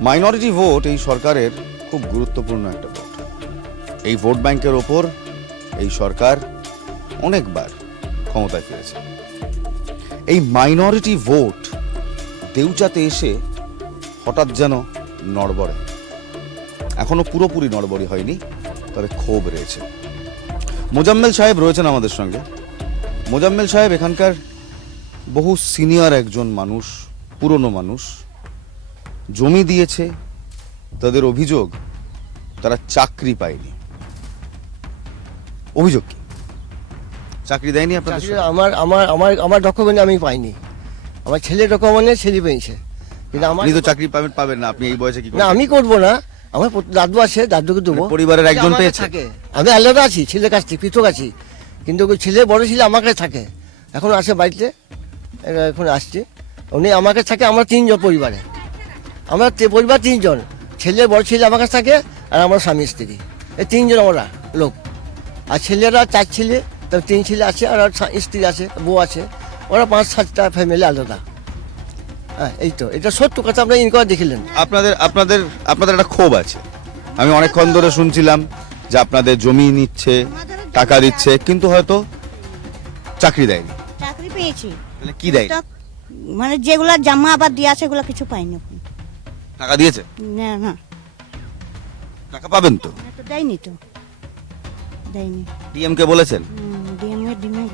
Minority vote এই সরকারের খুব গুরুত্বপূর্ণ একটা ভোট এই ভোট ব্যাংকের ওপর এই সরকার অনেকবার ক্ষমতায় ফিরেছে। এই মাইনরিটি ভোট দেউচাতে এসে হঠাৎ যেন নড়বড়ে। এখনও পুরোপুরি নড়বড়ি হয়নি, তবে ক্ষোভ রয়েছে। মোজাম্মেল সাহেব রয়েছেন আমাদের সঙ্গে। মোজাম্মেল সাহেব এখানকার বহু সিনিয়র একজন মানুষ, পুরনো মানুষ। জমি দিয়েছে তাদের অভিযোগ তারা চাকরি পায়নি। অভিযোগ কি? চাকরি দেয়নি আপনাদের চাকরি আমার আমার আমার আমার ডকুমেন্ট আমি পাইনি। আমার ছেলে ডকুমেন্টে ছেলে পেয়েছে। কিন্তু আমার আপনি তো চাকরি পাবেন পাবেন না আপনি এই বয়সে কি না আমি করব না। আমার দাদু আছে দাদুকে দেবো। মানে পরিবারের একজন আমার কাছে পেয়েছে? থাকে। আমি আলাদা আছি ছেলের কাছ থেকে পৃথক আছি। কিন্তু ছেলে বড় ছেলে আমার কাছে থাকে। এখন আসে বাড়িতে এখন আসছে। উনি আমার কাছে থাকে আমার তিনজন পরিবারে। আমরা পরিবার তিনজন। ছেলে বড় ছেলে আমার কাছে থাকে আর আমার স্বামী স্ত্রী। এই তিনজন আমরা লোক। আর ছেলেরা চার ছেলে তার তিন ছেলে আছে আর স্ত্রী আছে বউ আছে। ওরা পাঁচ সাতটা ফ্যামিলি আলাদা। হ্যাঁ এই তো। এটা সত্য কথা আপনার ইনকোয়ার দেখিলেন। আপনাদের আপনাদের আপনাদের একটা ক্ষোভ আছে। আমি অনেকক্ষণ ধরে শুনছিলাম যে আপনাদের জমি নিচ্ছে টাকা দিচ্ছে কিন্তু হয়তো চাকরি দেয়নি। চাকরি পেয়েছি। তাহলে কি দেয়নি? তো মানে যেগুলা জামা আবার দিয়ে আছে এগুলো কিছু পাইনি। এখন। টাকা দিয়েছে? না না। টাকা পাবেন তো? তো দেয়নি তো। দেয়নি। ডিএম কে বলেছেন? ডিএম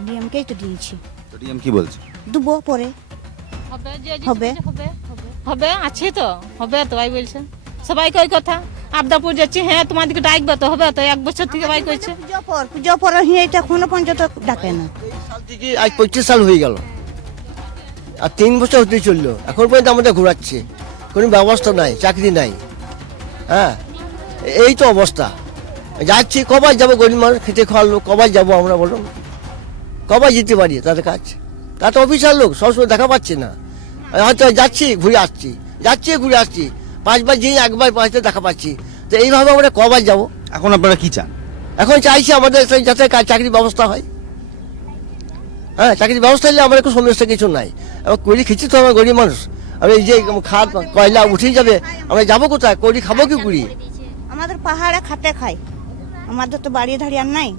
ডিএমকেই তো দিয়েছি। তো ডিএম কি বলছে? দুবো পরে। হবে হবে। হবে হবে। আছে তো। হবে তো ভাই বলছে। সবাইকে ওই কথা? আবদাপুর যাচ্ছি হ্যাঁ তোমাদেরকে ডাকবে তো হবে তো এক বছর থেকে ভাই কইছে। পুজো পর পুজো পর হিয়ে এটা এখনও পর্যন্ত ডাকে না। সাল থেকে আজ পঁচিশ সাল হয়ে গেল। আর তিন বছর হতে চলল এখন পর্যন্ত আমাদের ঘোরাচ্ছে। কোনো ব্যবস্থা নাই চাকরি নাই। হ্যাঁ? এই তো অবস্থা। যাচ্ছি কবার যাব গরিব মানুষ খেতে খাওয়ার লোক কবার যাব আমরা বলুন? কবার যেতে পারি তাদের কাজ তা তো অফিসার লোক সবসময় দেখা পাচ্ছি না। হয়তো যাচ্ছি ঘুরে আসছি। যাচ্ছি ঘুরে আসছি। পাঁচবার যেই একবার পাঁচটা দেখা পাচ্ছি। তো এইভাবে আমরা কবার যাব? এখন আপনারা কি চান? এখন চাইছি আমাদের যাতে চাকরির ব্যবস্থা হয়। হ্যাঁ চাকরির ব্যবস্থা হলে আমার কোনো সমস্যা কিছু নাই। এবার করি খেছি তো আমার গরিব মানুষ। আমি এই যে খাত কয়লা উঠেই যাবে আমরা যাব কোথায়? করি খাব কি করি আমাদের পাহাড়ে খাতে খাই আমাদের তো বাড়ি ধাড়ি আর নাই।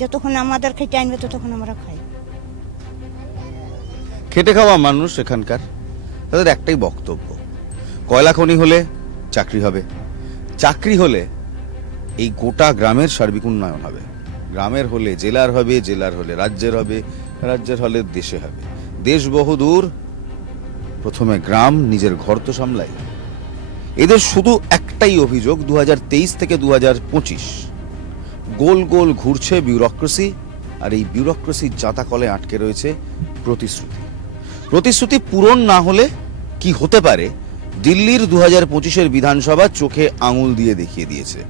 যতক্ষণ আমাদের খেতে আনবে ততক্ষণ আমরা খাই। খেটে খাওয়া মানুষ এখানকার। তাদের একটাই বক্তব্য কয়লা খনি হলে চাকরি হবে। চাকরি হলে এই গোটা গ্রামের সার্বিক উন্নয়ন হবে। গ্রামের হলে জেলার হবে জেলার হলে রাজ্যের হবে রাজ্যের হলে দেশে হবে। দেশ বহুদূর প্রথমে গ্রাম, নিজের ঘর তো সামলাই। এদের শুধু একটাই অভিযোগ দু থেকে দু গোল গোল ঘুরছে বিউরোক্রেসি, আর এই বিউরোক্রেসির জাতাকলে আটকে রয়েছে প্রতিশ্রুতি। প্রতিশ্রুতি পূরণ না হলে কি হতে পারে, দিল্লির দু হাজার পঁচিশের বিধানসভা চোখে আঙুল দিয়ে দেখিয়ে দিয়েছে।